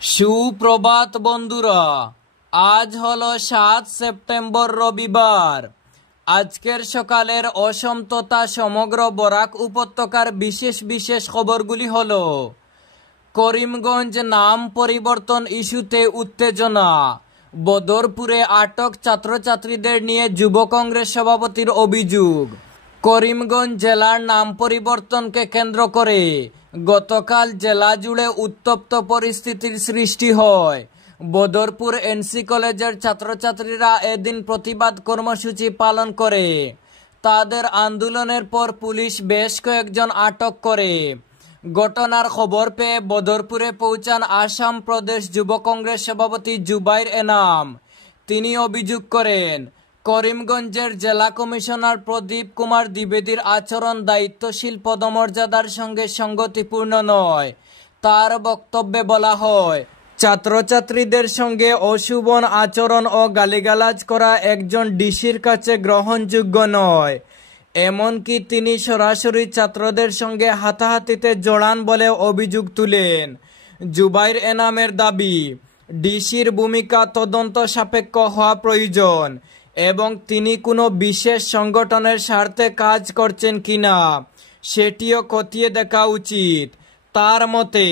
সুপ্রভাত বন্ধুরা, আজ হলো ৭ সেপ্টেম্বর রবিবার। আজকের সকালের অসম তথা সমগ্র বরাক উপত্যকার বিশেষ বিশেষ খবরগুলি হলো: করিমগঞ্জ নাম পরিবর্তন ইস্যুতে উত্তেজনা, বদরপুরে আটক ছাত্রছাত্রীদের নিয়ে যুব কংগ্রেস সভাপতির অভিযোগ। করিমগঞ্জ জেলার নাম পরিবর্তনকে কেন্দ্র করে গতকাল জেলা জুড়ে উত্তপ্ত পরিস্থিতির সৃষ্টি হয়। বদরপুর এনসি কলেজের ছাত্রছাত্রীরা এদিন প্রতিবাদ কর্মসূচি পালন করে। তাদের আন্দোলনের পর পুলিশ বেশ কয়েকজন আটক করে। ঘটনার খবর পেয়ে বদরপুরে পৌঁছান আসাম প্রদেশ যুব কংগ্রেস সভাপতি জুবাইর এনাম। তিনি অভিযোগ করেন, করিমগঞ্জের জেলা কমিশনার প্রদীপ কুমার দ্বিবেদীর আচরণ দায়িত্বশীল পদমর্যাদার সঙ্গে সঙ্গতিপূর্ণ নয়। তার বক্তব্যে বলা হয়, ছাত্রছাত্রীদের সঙ্গে অশোভন আচরণ ও গালিগালাজ করা একজন ডিসির কাছে গ্রহণযোগ্য নয়। এমনকি তিনি সরাসরি ছাত্রদের সঙ্গে হাতাহাতিতে জড়ান বলে অভিযোগ তুলেন। জুবাইর এনামের দাবি, ডিসির ভূমিকা তদন্ত সাপেক্ষ হওয়া প্রয়োজন এবং তিনি কোনো বিশেষ সংগঠনের স্বার্থে কাজ করছেন কিনা সেটিও খতিয়ে দেখা উচিত। তার মতে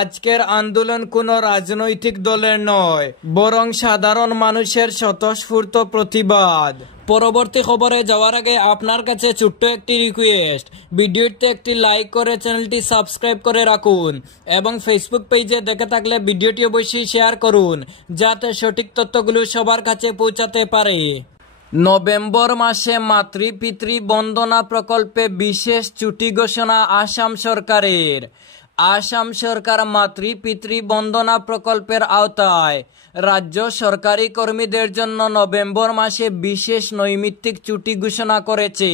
আজকের আন্দোলন কোনো রাজনৈতিক দলের নয়, বরং সাধারণ মানুষের স্বতঃস্ফূর্ত প্রতিবাদ। পরবর্তী খবরে যাওয়ার আগে আপনার কাছে ছোট্ট একটি রিকোয়েস্ট, ভিডিওতে একটি লাইক করে চ্যানেলটি সাবস্ক্রাইব করে রাখুন এবং ফেসবুক পেজে দেখে থাকলে ভিডিওটি অবশ্যই শেয়ার করুন যাতে সঠিক তথ্যগুলো সবার কাছে পৌঁছাতে পারে। নভেম্বর মাসে মাতৃপিতৃ বন্দনা প্রকল্পে বিশেষ ছুটি ঘোষণা আসাম সরকারের। আসাম সরকার মাতৃপিতৃ বন্দনা প্রকল্পের আওতায় রাজ্য সরকারি কর্মীদের জন্য নভেম্বর মাসে বিশেষ নৈমিত্তিক ছুটি ঘোষণা করেছে।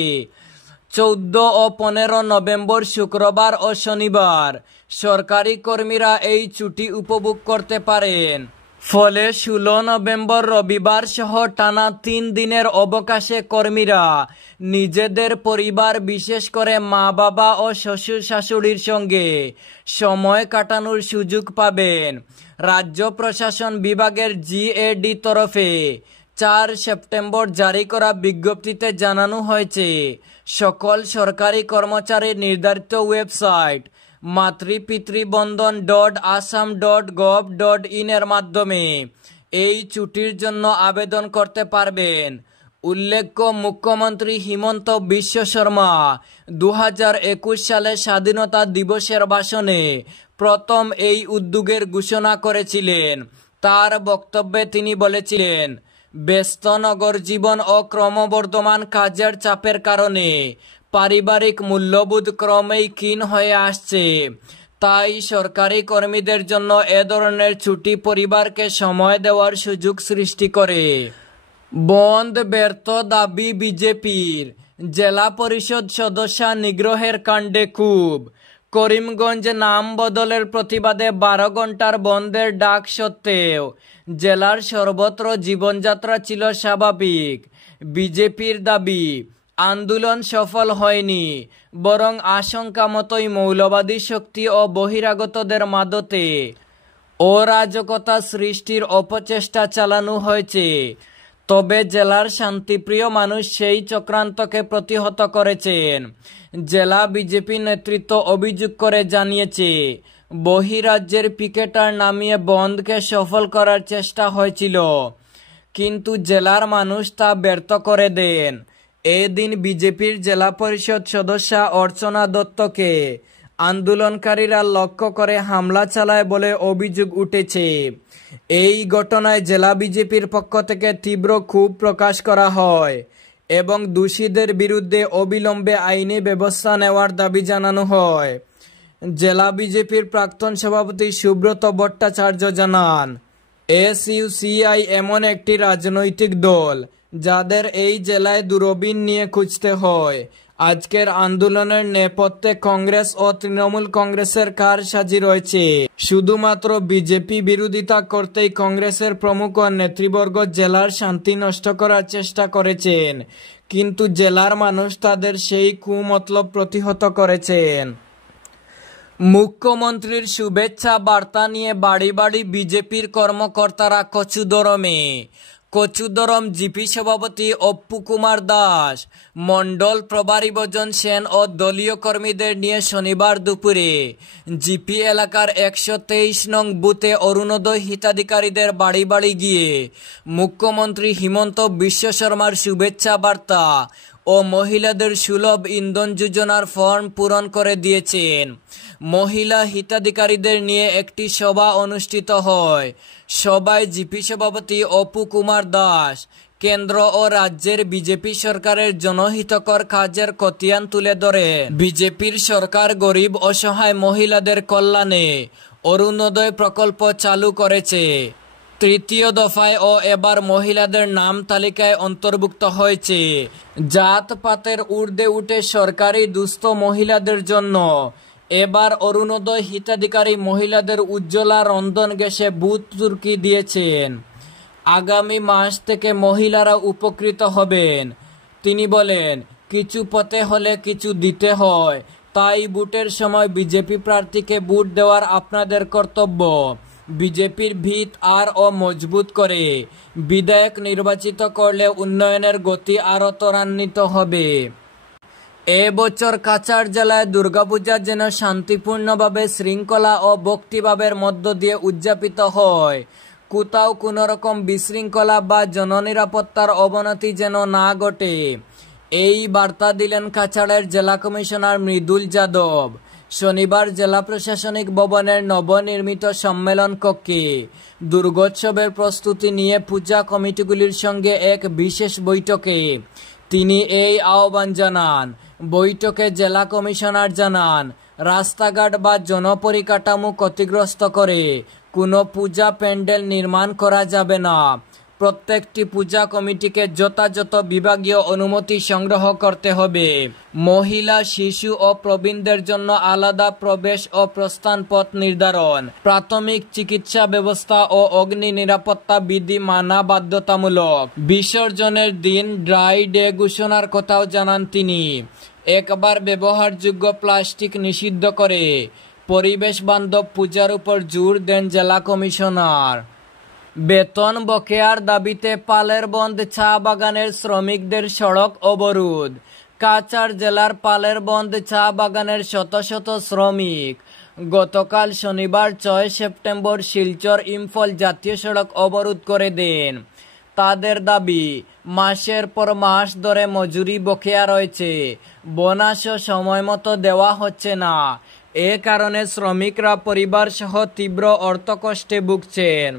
14 ও 15 নভেম্বর শুক্রবার ও শনিবার সরকারি কর্মীরা এই ছুটি উপভোগ করতে পারেন। ফলে 16 নভেম্বর রবিবার সহ টানা 3 দিনের অবকাশে কর্মীরা নিজেদের পরিবার, বিশেষ করে মা বাবা ও শ্বশুর শাশুড়ির সঙ্গে সময় কাটানোর সুযোগ পাবেন। রাজ্য প্রশাসন বিভাগের জিএডি তরফে 4 সেপ্টেম্বর জারি করা বিজ্ঞপ্তিতে জানানো হয়েছে, সকল সরকারি কর্মচারীর নির্ধারিত ওয়েবসাইট matripithribandhan.assam.gov.in এর মাধ্যমে এই ছুটির জন্য আবেদন করতে পারবেন। উল্লেখ্য, মুখ্যমন্ত্রী হিমন্ত বিশ্ব শর্মা 2021 সালে স্বাধীনতা দিবসের ভাষণে প্রথম এই উদ্যোগের ঘোষণা করেছিলেন। তার বক্তব্যে তিনি বলেছিলেন, ব্যস্ত নগর জীবন ও ক্রমবর্ধমান কাজের চাপের কারণে পারিবারিক মূল্যবোধ ক্রমেই ক্ষীণ হয়ে আসছে। তাই সরকারি কর্মীদের জন্য এ ধরনের ছুটি পরিবারকে সময় দেওয়ার সুযোগ সৃষ্টি করে। বন্ধ ব্যর্থ দাবি বিজেপির, জেলা পরিষদ সদস্য নিগ্রহের কাণ্ডে ক্ষোভ। করিমগঞ্জে নাম বদলের প্রতিবাদে 12 ঘন্টার বন্ধের ডাক সত্ত্বেও জেলার সর্বত্র জীবনযাত্রা ছিল স্বাভাবিক। বিজেপির দাবি, আন্দোলন সফল হয়নি, বরং আশঙ্কা মতোই মৌলবাদী শক্তি ও বহিরাগতদের মাদতে অরাজকতা সৃষ্টির অপচেষ্টা চালানো হয়েছে। তবে জেলার শান্তিপ্রিয় মানুষ সেই চক্রান্তকে প্রতিহত করেছেন। জেলা বিজেপি নেতৃত্ব অভিযোগ করে জানিয়েছে, বহিরাজ্যের পিকেটার নামিয়ে বন্ধকে সফল করার চেষ্টা হয়েছিল, কিন্তু জেলার মানুষ তা ব্যর্থ করে দেন। এদিন বিজেপির জেলা পরিষদ সদস্য অর্চনা দত্তকে আন্দোলনকারীরা লক্ষ্য করে হামলা চালায় বলে অভিযোগ উঠেছে। এই ঘটনায় জেলা বিজেপির পক্ষ থেকে তীব্র ক্ষোভ প্রকাশ করা হয় এবং দোষীদের বিরুদ্ধে অবিলম্বে আইনি ব্যবস্থা নেওয়ার দাবি জানানো হয়। জেলা বিজেপির প্রাক্তন সভাপতি সুব্রত ভট্টাচার্য জানান, এসইউসিআই এমন একটি রাজনৈতিক দল যাদের এই জেলায় দূরবীন নিয়ে খুঁজতে হয়। আজকের আন্দোলনের নেপথ্যে কংগ্রেস ও তৃণমূল কংগ্রেসের কারসাজি রয়েছে। শুধুমাত্র বিজেপি বিরোধিতা করতেই কংগ্রেসের প্রমুখ নেতৃবর্গ জেলার শান্তি নষ্ট করার চেষ্টা করেছেন, কিন্তু জেলার মানুষ তাদের সেই কুমতলব প্রতিহত করেছেন। মুখ্যমন্ত্রীর শুভেচ্ছা বার্তা নিয়ে বাড়ি বাড়ি বিজেপির কর্মকর্তারা কচুদরম জিপি সভাপতি অপ্পু কুমার দাস, মণ্ডল প্রভারী ভজন সেন ও দলীয় কর্মীদের নিয়ে শনিবার দুপুরে জিপি এলাকার 123 নং বুথে অরুণোদয় হিতাধিকারীদের বাড়ি বাড়ি গিয়ে মুখ্যমন্ত্রী হিমন্ত বিশ্ব শর্মার শুভেচ্ছা বার্তা ও মহিলাদের সুলভ ইন্ধন যোজনার ফর্ম পূরণ করে দিয়েছেন। মহিলা হিতাধিকারীদের নিয়ে একটি সভা অনুষ্ঠিত হয়। সভায় জিপি সভাপতি অপু কুমার দাস কেন্দ্র ও রাজ্যের বিজেপি সরকারের জনহিতকর কাজের খতিয়ান তুলে ধরে বিজেপির সরকার গরিব অসহায় মহিলাদের কল্যাণে অরুণোদয় প্রকল্প চালু করেছে। তৃতীয় দফায় ও এবার মহিলাদের নাম তালিকায় অন্তর্ভুক্ত হয়েছে। জাতপাতের ঊর্ধ্বে উঠে সরকারি দুস্থ মহিলাদের জন্য এবার অরুণোদয় হিতাধিকারী মহিলাদের উজ্জ্বলা রন্ধন গ্যাসে বুথ তুর্কি দিয়েছেন। আগামী মাস থেকে মহিলারা উপকৃত হবেন। তিনি বলেন, কিছু পথে হলে কিছু দিতে হয়, তাই ভোটের সময় বিজেপি প্রার্থীকে ভোট দেওয়ার আপনাদের কর্তব্য। বিজেপির ভিত আরও মজবুত করে বিধায়ক নির্বাচিত করলে উন্নয়নের গতি আরও ত্বরান্বিত হবে। এবছর কাছাড় জেলায় দুর্গাপূজা যেন শান্তিপূর্ণভাবে শৃঙ্খলা ও ভক্তিভাবের মধ্য দিয়ে উদযাপিত হয়। কোথাও কোনো রকম বিশৃঙ্খলা বা জননিরাপত্তার অবনতি যেন না ঘটে, এই বার্তা দিলেন কাছাড়ের জেলা কমিশনার মৃদুল যাদব। শনিবার জেলা প্রশাসনিক ভবনের নবনির্মিত সম্মেলন কক্ষে দুর্গোৎসবের প্রস্তুতি নিয়ে পূজা কমিটিগুলির সঙ্গে এক বিশেষ বৈঠকে তিনি এই আহ্বান জানান। বৈঠকে জেলা কমিশনার জানান, রাস্তাঘাট বা জনপরিকাঠামো ক্ষতিগ্রস্ত করে কোনো পূজা প্যান্ডেল নির্মাণ করা যাবে না। প্রত্যেকটি পূজা কমিটিকে যথাযথ বিভাগীয় অনুমতি সংগ্রহ করতে হবে। মহিলা, শিশু ও প্রবীণদের জন্য আলাদা প্রবেশ ও প্রস্থান পথ নির্ধারণ, প্রাথমিক চিকিৎসা ব্যবস্থা ও অগ্নি নিরাপত্তা বিধি মানা বাধ্যতামূলক। বিসর্জনের দিন ড্রাই ডে ঘোষণার কথাও জানান তিনি। একবার ব্যবহারযোগ্য প্লাস্টিক নিষিদ্ধ করে পরিবেশ বান্ধব পূজার উপর জোর দেন জেলা কমিশনার। বেতন বকেয়ার দাবিতে পালেরবন্দ চা বাগানের শ্রমিকদের সড়ক অবরোধ। কাছাড় জেলার পালেরবন্দ চা বাগানের শত শত শ্রমিক গতকাল শনিবার 6 সেপ্টেম্বর শিলচর ইম্ফল জাতীয় সড়ক অবরোধ করে দেন। তাদের দাবি, মাসের পর মাস ধরে মজুরি বকেয়া রয়েছে, বোনাসও সময় মতো দেওয়া হচ্ছে না। এ কারণে শ্রমিকরা পরিবার সহ তীব্র অর্থকষ্টে ভুগছেন।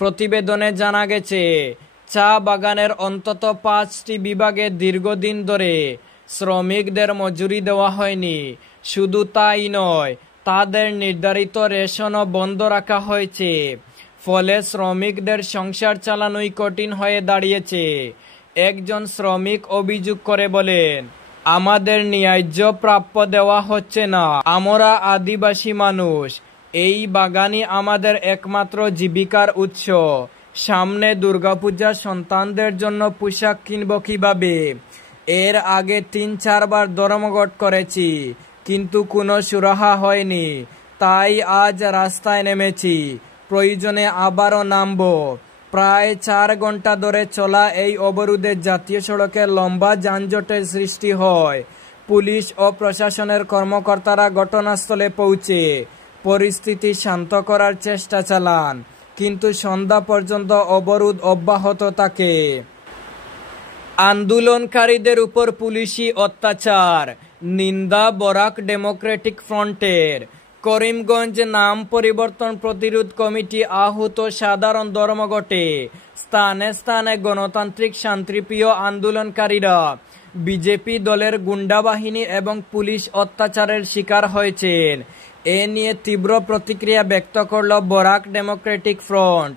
প্রতিবেদনে জানা গেছে, চা বাগানের অন্তত 5টি বিভাগে দীর্ঘদিন ধরে শ্রমিকদের মজুরি দেওয়া হয়নি। শুধু তাই নয়, তাদের নির্ধারিত রেশনও বন্ধ রাখা হয়েছে। ফলে শ্রমিকদের সংসার চালানোই কঠিন হয়ে দাঁড়িয়েছে। একজন শ্রমিক অভিযোগ করে বলেন, আমাদের ন্যায্য প্রাপ্য দেওয়া হচ্ছে না। আমরা আদিবাসী মানুষ, এই বাগানই আমাদের একমাত্র জীবিকার উৎস। সামনে দুর্গাপূজা, সন্তানদের জন্য পোশাক কিনব কিভাবে? এর আগে 3-4 বার ধর্মঘট করেছি, কিন্তু কোনো সুরাহা হয়নি। তাই আজ রাস্তায় নেমেছি, প্রয়োজনে আবারও নামব। প্রায় 4 ঘন্টা ধরে চলা এই অবরোধে জাতীয় সড়কে লম্বা যানজটের সৃষ্টি হয়। পুলিশ ও প্রশাসনের কর্মকর্তারা ঘটনাস্থলে পৌঁছে পরিস্থিতি শান্ত করার চেষ্টা চালান, কিন্তু সন্ধ্যা পর্যন্ত অবরোধ অব্যাহত থাকে। আন্দোলনকারীদের উপর পুলিশি অত্যাচার নিন্দা বরাক ডেমোক্রেটিক ফ্রন্টের। করিমগঞ্জ নাম পরিবর্তন প্রতিরোধ কমিটি আহত সাধারণ ধর্মঘটে স্থানে স্থানে গণতান্ত্রিক শান্তিপ্রিয় আন্দোলনকারীরা বিজেপি দলের গুন্ডা বাহিনী এবং পুলিশ অত্যাচারের শিকার হয়েছেন। এ নিয়ে তীব্র প্রতিক্রিয়া ব্যক্ত করল বরাক ডেমোক্রেটিক ফ্রন্ট।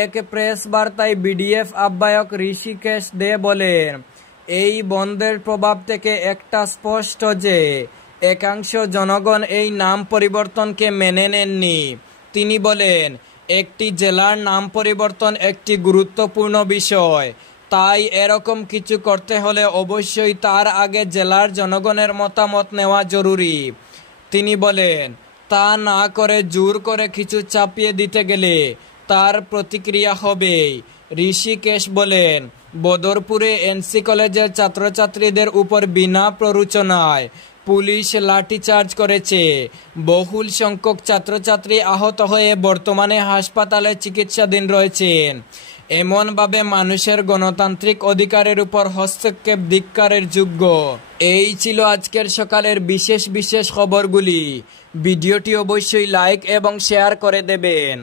এক প্রেস বার্তায় বিডিএফ আহ্বায়ক ঋষিকেশ দে বলেন, এই বন্ধের প্রভাব থেকে একটা স্পষ্ট যে একাংশ জনগণ এই নাম পরিবর্তনকে মেনে নেননি। তিনি বলেন, একটি জেলার নাম পরিবর্তন একটি গুরুত্বপূর্ণ বিষয়, তাই এরকম কিছু করতে হলে অবশ্যই তার আগে জেলার জনগণের মতামত নেওয়া জরুরি। তিনি বলেন, তা না করে জোর করে কিছু চাপিয়ে দিতে গেলে তার প্রতিক্রিয়া হবে। ঋষিকেশ বলেন, বদরপুরে এনসি কলেজের ছাত্রছাত্রীদের উপর বিনা প্ররোচনায় পুলিশ লাঠিচার্জ করেছে। বহুল সংখ্যক ছাত্রছাত্রী আহত হয়ে বর্তমানে হাসপাতালে চিকিৎসাধীন রয়েছেন। এমনভাবে মানুষের গণতান্ত্রিক অধিকারের উপর হস্তক্ষেপ ধিক্কারের যোগ্য। এই ছিল আজকের সকালের বিশেষ বিশেষ খবরগুলি। ভিডিওটি অবশ্যই লাইক এবং শেয়ার করে দেবেন।